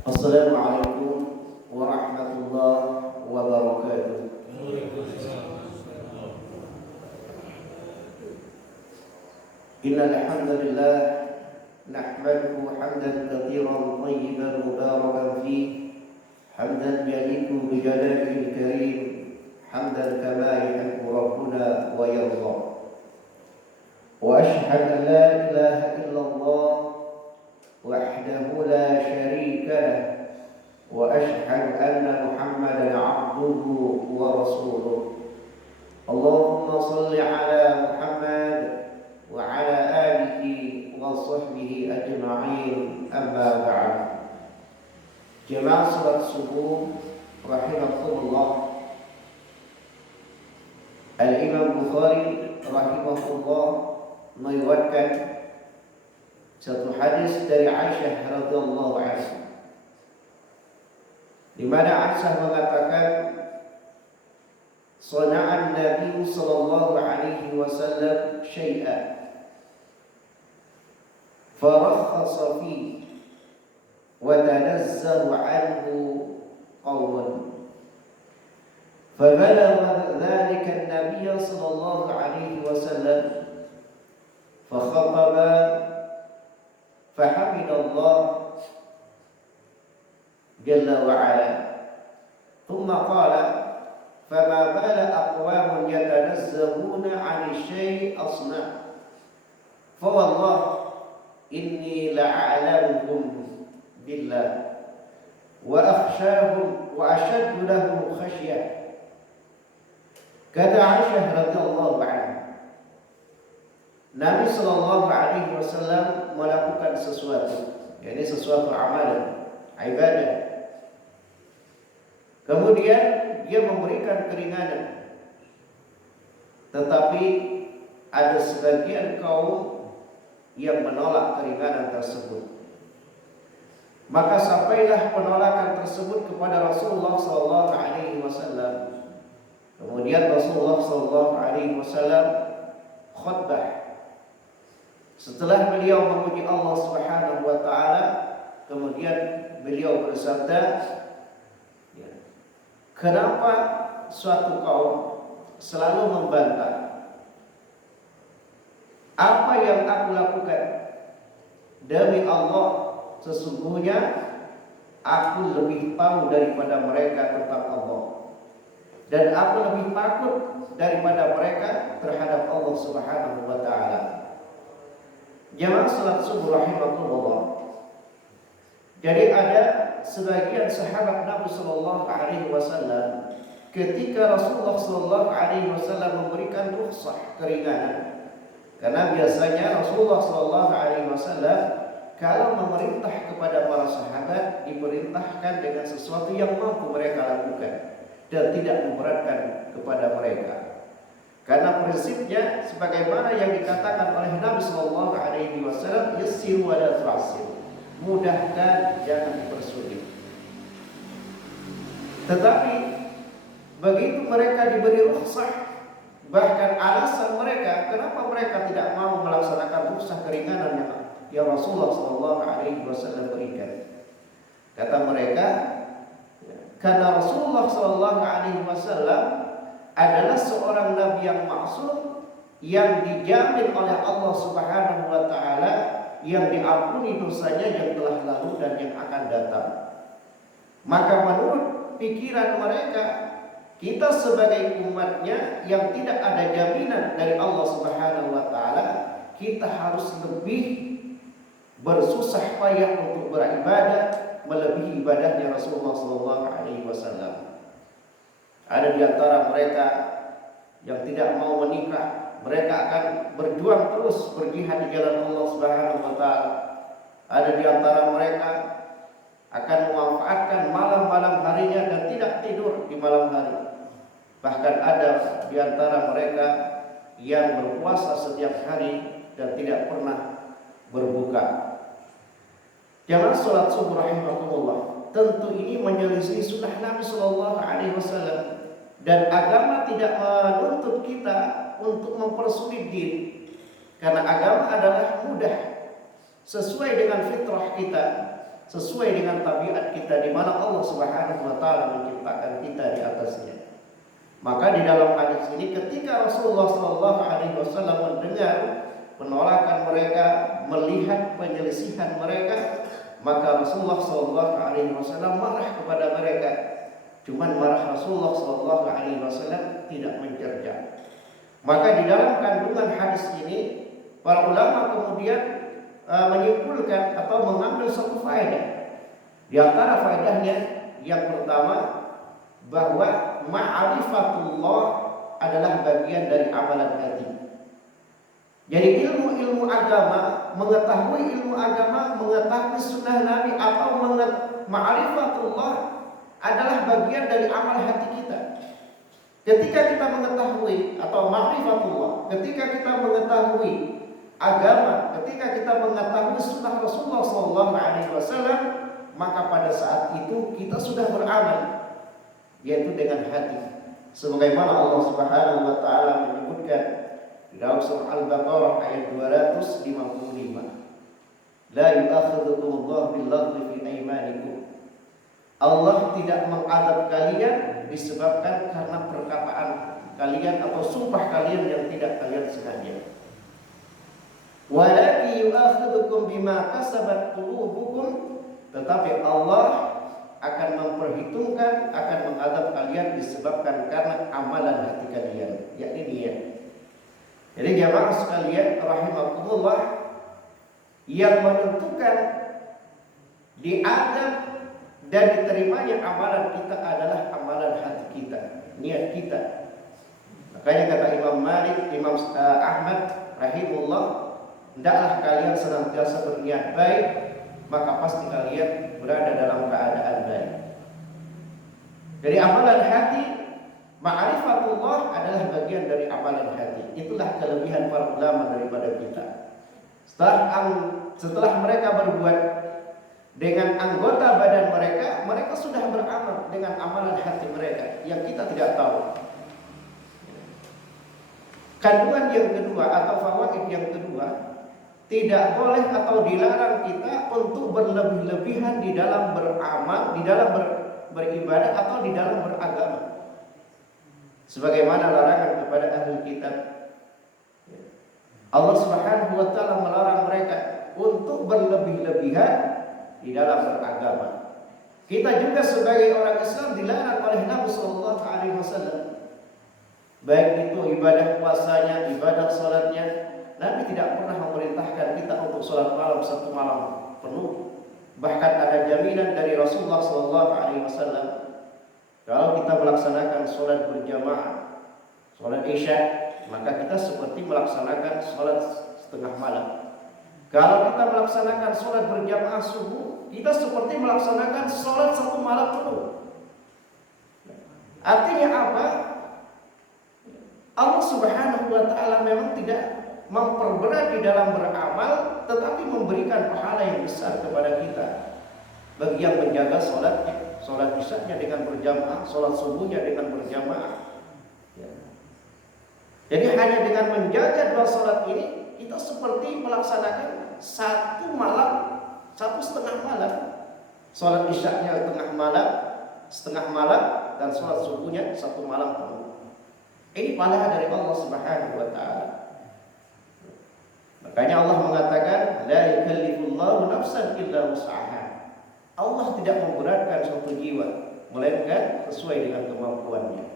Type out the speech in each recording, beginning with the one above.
Assalamualaikum warahmatullahi wabarakatuh. Innal hamdalillah nahmaduhu hamdan katsiran thayyiban mubarakan fihi hamdan yaliqu bi jalalihi karim hamdan kama yuhibbu rabbuna wa yarda. Wa ashhadu an la ilaha illallah wahdahu la syarika lah wa ashhadu anna Muhammadan 'abduhu wa rasuluh. Allahumma shalli ala Muhammad wa ala alihi wa sahbihi ajma'in, amma ba'd. Jemaah salat subuh rahimakumullah. Al-Imam Bukhari rahimahullah meriwayatkan satu hadis dari Aisyah radhiyallahu anha, di mana Aisyah mengatakan, "Sana'an Nabi sallallahu alaihi wasallam syai'an farakhasa fihi wa tanazzahu anhu qawman fabalagha dhalika an-nabiy sallallahu alaihi wasallam fakhataba fahamidallah jalla wa ala thumma qala fama bala aqwamun yatanazzahuna 'ani syai' asna fa wallah inni la'alamukum billah wa akhshahum wa ashaddu lahum khasyah." Kata Aisyah radhiyallahu anha, Nabi sallallahu alaihi wasallam melakukan sesuatu, yakni sesuatu amalan, ibadah. Kemudian dia memberikan keringanan, tetapi ada sebagian kaum yang menolak keringanan tersebut. Maka sampailah penolakan tersebut kepada Rasulullah sallallahu alaihi wasallam. Kemudian Rasulullah sallallahu alaihi wasallam khutbah. Setelah beliau memuji Allah Subhanahu wa taala, kemudian beliau bersabda, "Kenapa suatu kaum selalu membantah apa yang aku lakukan? Demi Allah, sesungguhnya aku lebih tahu daripada mereka tentang Allah, dan aku lebih takut daripada mereka terhadap Allah Subhanahu wa taala." Jamaah salat subuh rahimahullah. Jadi ada sebagian sahabat Nabi sallallahu alaihi wasallam ketika Rasulullah sallallahu alaihi wasallam memberikan rukhsah, keringanan. Karena biasanya Rasulullah sallallahu alaihi wasallam kalau memerintah kepada para sahabat diperintahkan dengan sesuatu yang mampu mereka lakukan dan tidak memberatkan kepada mereka. Karena prinsipnya sebagaimana yang dikatakan oleh Nabi sallallahu alaihi wasallam, yassiru wa la tu'assir. Mudahkan, jangan dipersulit. Tetapi begitu mereka diberi rukhsah, bahkan alasan mereka kenapa mereka tidak mau melaksanakan rukhsah keringanan yang Rasulullah sallallahu alaihi wasallam berikan. Kata mereka, karena Rasulullah sallallahu alaihi wasallam adalah seorang nabi yang maksum, yang dijamin oleh Allah Subhanahu wa taala, yang diampuni dosanya yang telah lalu dan yang akan datang. Maka menurut pikiran mereka, kita sebagai umatnya yang tidak ada jaminan dari Allah Subhanahu wa taala, kita harus lebih bersusah payah untuk beribadah melebihi ibadahnya Rasulullah sallallahu alaihi wasallam. Ada di antara mereka yang tidak mau menikah, mereka akan berjuang terus berjihad di jalan Allah Subhanahu wa taala. Ada di antara mereka akan memanfaatkan malam-malam harinya dan tidak tidur di malam hari. Bahkan ada di antara mereka yang berpuasa setiap hari dan tidak pernah berbuka. Jamaah salat subuh rahimakumullah, tentu ini menyelisih sunnah Nabi sallallahu alaihi wasallam. Dan agama tidak menuntut kita untuk mempersulit diri, karena agama adalah mudah sesuai dengan fitrah kita. sesuai dengan tabiat kita di mana Allah Subhanahu wa taala menciptakan kita di atasnya. Maka di dalam hadis ini ketika Rasulullah sallallahu alaihi wasallam mendengar penolakan mereka, melihat penyelisihan mereka, maka Rasulullah sallallahu alaihi wasallam marah kepada mereka. Cuman marah Rasulullah sallallahu alaihi wasallam tidak mencerca. Maka di dalam kandungan hadis ini para ulama kemudian menyimpulkan atau mengambil satu faedah. Di antara faedahnya yang pertama bahwa ma'rifatullah adalah bagian dari amalan hati. Jadi ilmu agama, mengetahui ilmu agama, mengetahui sunnah Nabi atau ma'rifatullah adalah bagian dari amal hati kita. Ketika kita mengetahui atau ma'rifatullah, ketika kita mengetahui agama, ketika kita mengetahui sunnah Rasulullah SAW, maka pada saat itu kita sudah beramal, yaitu dengan hati. Sebagaimana Allah Subhanahu wa taala menyebutkan di dalam surah Al-Baqarah ayat 255. La yu'akhidhukumullahu bil-laghwi fi aymanikum. Allah tidak mengadab kalian disebabkan karena perkataan kalian atau sumpah kalian yang tidak kalian sengaja. Walakin yu'akhidhukum bima kasabat qulubukum. Tetapi Allah akan memperhitungkan, akan mengadab kalian disebabkan karena amalan hati kalian, yakni niat. Jadi jamaah sekalian rahimakumullah, yang menentukan diadab dan diterimanya amalan kita adalah amalan hati kita, niat kita. Makanya kata Imam Malik, Imam Ahmad rahimullah, hendaklah kalian senantiasa berniat baik, maka pasti kalian berada dalam keadaan baik. Jadi amalan hati, ma'rifatullah adalah bagian dari amalan hati. Itulah kelebihan para ulama daripada kita. Setelah mereka berbuat dengan anggota badan mereka, mereka sudah beramal dengan amalan hati mereka yang kita tidak tahu. Kandungan yang kedua atau fawaid yang kedua, tidak boleh atau dilarang kita untuk berlebih-lebihan di dalam beramal, di dalam beribadah atau di dalam beragama. Sebagaimana larangan kepada ahli kitab. Allah Subhanahu wa taala melarang mereka untuk berlebih-lebihan di dalam beragama. Kita juga sebagai orang Islam dilarang oleh Nabi sallallahu alaihi wasallam. Baik itu ibadah puasanya, ibadah salatnya, Nabi tidak pernah memerintahkan kita untuk sholat malam satu malam penuh. Bahkan ada jaminan dari Rasulullah SAW, kalau kita melaksanakan sholat berjamaah, sholat isya, maka kita seperti melaksanakan sholat setengah malam. Kalau kita melaksanakan sholat berjamaah subuh, kita seperti melaksanakan sholat satu malam penuh. Artinya apa? Allah Subhanahu wa taala memang tidak memperberat di dalam beramal, tetapi memberikan pahala yang besar kepada kita bagi yang menjaga sholatnya, sholat isyanya dengan berjamaah, sholat subuhnya dengan berjamaah. Ya. Jadi hanya dengan menjaga dua sholat ini, kita seperti melaksanakan satu malam, satu setengah malam. Sholat isyanya setengah malam, dan sholat subuhnya satu malam penuh. Ini pahala dari Allah Subhanahu wa taala. Makanya Allah mengatakan la yukallifullahu nafsan illa wus'aha. Allah tidak memberatkan suatu jiwa melainkan sesuai dengan kemampuannya.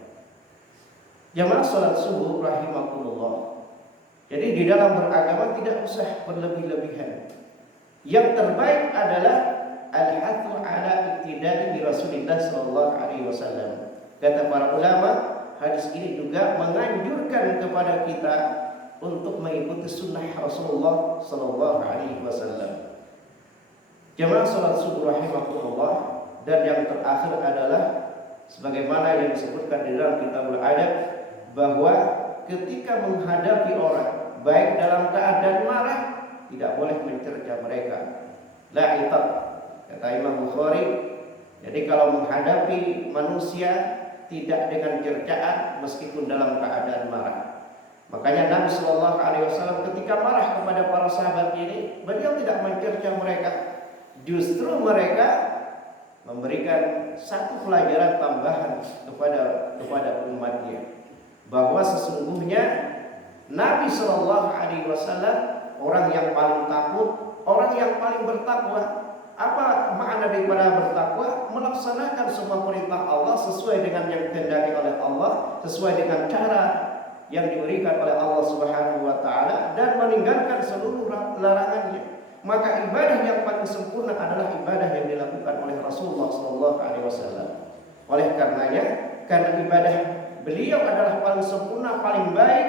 Jamaah salat subuh rahimakumullah. Jadi di dalam beragama tidak usah berlebih-lebihan. Yang terbaik adalah al-hathu ala iqtida'i bi Rasulillah sallallahu alaihi wasallam. Kata para ulama, hadis ini juga menganjurkan kepada kita untuk mengikuti sunnah Rasulullah sallallahu alaihi wasallam. Jamaah salat subuh rahimakumullah, dan yang terakhir adalah sebagaimana yang disebutkan di dalam Kitabul Adab, bahwa ketika menghadapi orang baik dalam keadaan marah, tidak boleh mencerca mereka. La itab, kata Imam Bukhari. Jadi kalau menghadapi manusia tidak dengan cercaan meskipun dalam keadaan marah. Makanya Nabi Shallallahu Alaihi Wasallam ketika marah kepada para sahabat ini, beliau tidak mencerca mereka, Justru mereka memberikan satu pelajaran tambahan kepada umatnya, bahwa sesungguhnya Nabi Shallallahu Alaihi Wasallam orang yang paling takut, orang yang paling bertakwa. Apa makna daripada bertakwa? Melaksanakan semua perintah Allah sesuai dengan yang dikehendaki oleh Allah, sesuai dengan cara yang diberikan oleh Allah Subhanahu wa taala, dan meninggalkan seluruh larangannya. Maka ibadah yang paling sempurna adalah ibadah yang dilakukan oleh Rasulullah sallallahu alaihi wasallam. Oleh karenanya, karena ibadah beliau adalah paling sempurna, paling baik,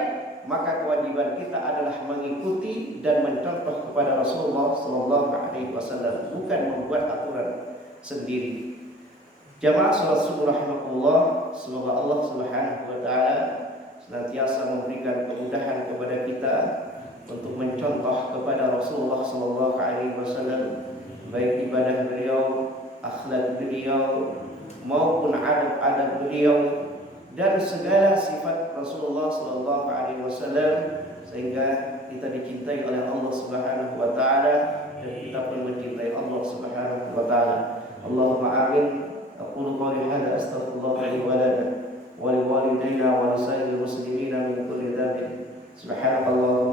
maka kewajiban kita adalah mengikuti dan mencontoh kepada Rasulullah sallallahu alaihi wasallam, bukan membuat aturan sendiri. Jamaah salat subuh rahimakumullah, semoga Allah Subhanahu wa taala senantiasa memberikan kemudahan kepada kita untuk mencontoh kepada Rasulullah sallallahu alaihi wasallam, baik ibadah beliau, akhlak beliau, maupun adab-adab beliau, dan segala sifat Rasulullah sallallahu alaihi wasallam, sehingga kita dicintai oleh Allah Subhanahu wa taala dan kita pun mencintai Allah Subhanahu wa taala. Allahumma amin. Aqulu qawli hadza astaghfirullah li wa lakum wa li walidayna wa li sa'iril muslimina min kulli dhanbin. Subhanallah